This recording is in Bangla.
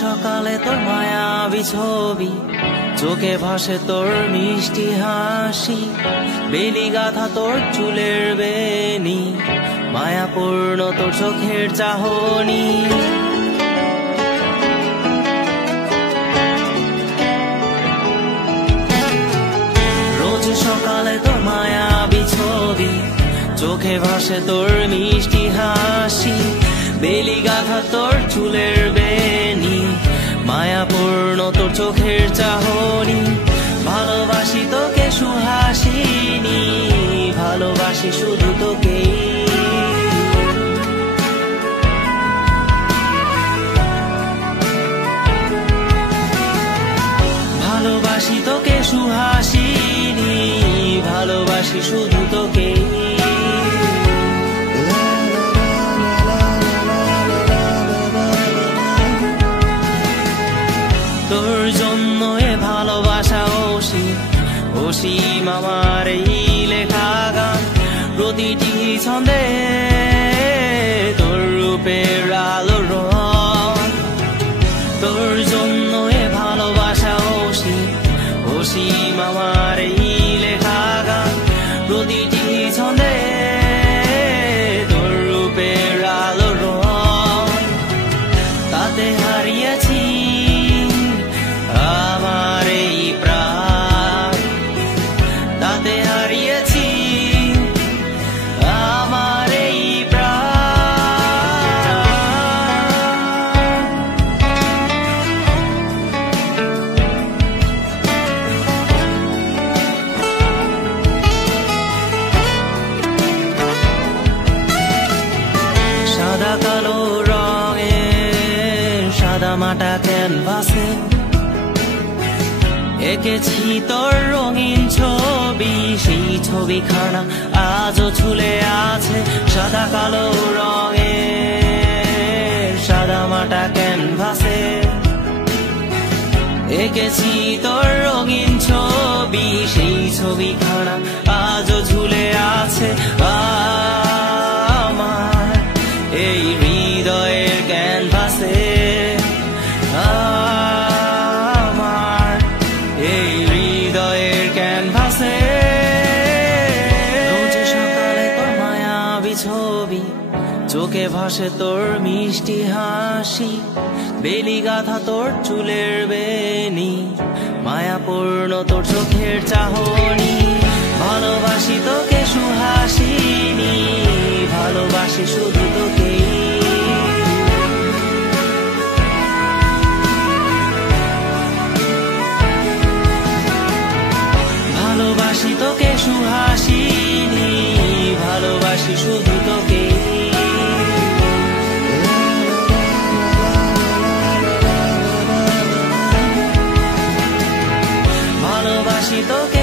সকালে তোর মায়াবী ছবি, চোখে ভাসে তোর মিষ্টি হাসি, বেলি গাথা তোর চুলের বেনি, মায়াপূর্ণ তোর চোখের চাহনি। রোজ সকালে তোর মায়াবী ছবি, চোখে ভাসে তোর মিষ্টি হাসি, বেলি গাথা তোর চুলের বেনি, মায়াপূর্ণ তোর চোখের চাহনি। ভালোবাসি তোকে সুহাসিনী, ভালোবাসি শুধু তোকেই। ভালোবাসি তোকে সুহাসিনী, ভালোবাসি শুধু তোকেই। তোর জন্য এ ভালোবাসা অসীম, অসীম আমার এই লেখা গান, প্রতিটি ছন্দে তোর রূপের আলো রং। তোর জন্য এ ভালোবাসা অসীম, অসীম আমার এই লেখা গান, প্রতিটি ছন্দে তোর রূপের আলো রং। তাতে হারিয়েছি আমার এই প্রাণ, তাতে হারিয়েছি আমার এই প্রাণ। সাদা কালো রঙের সাদা মাটা ক্যানভাসে এঁকেছি তোর রঙিন ছবি, সেই ছবিখানা আজও ঝুলে আছে। সাদা কালো রঙের সাদা মাটা ক্যানভাসে এঁকেছি তোর রঙিন ছবি, সেই ছবিখানা আজও ঝুলে আছে আমার এই হৃদয়ের ক্যানভাসে। ছবি, চোখে ভাসে তোর মিষ্টি হাসি, বেলি গাথা তোর চুলের বেনি, মায়াপূর্ণ তোর চোখের চাহনি। ভালোবাসি তোকে সুহাসিনী, ভালোবাসি শুধু তোকেই। ভালোবাসি তোকে সুহাসিনী, ভালোবাসি শুধু তোকে। ভালোবাসি তোকে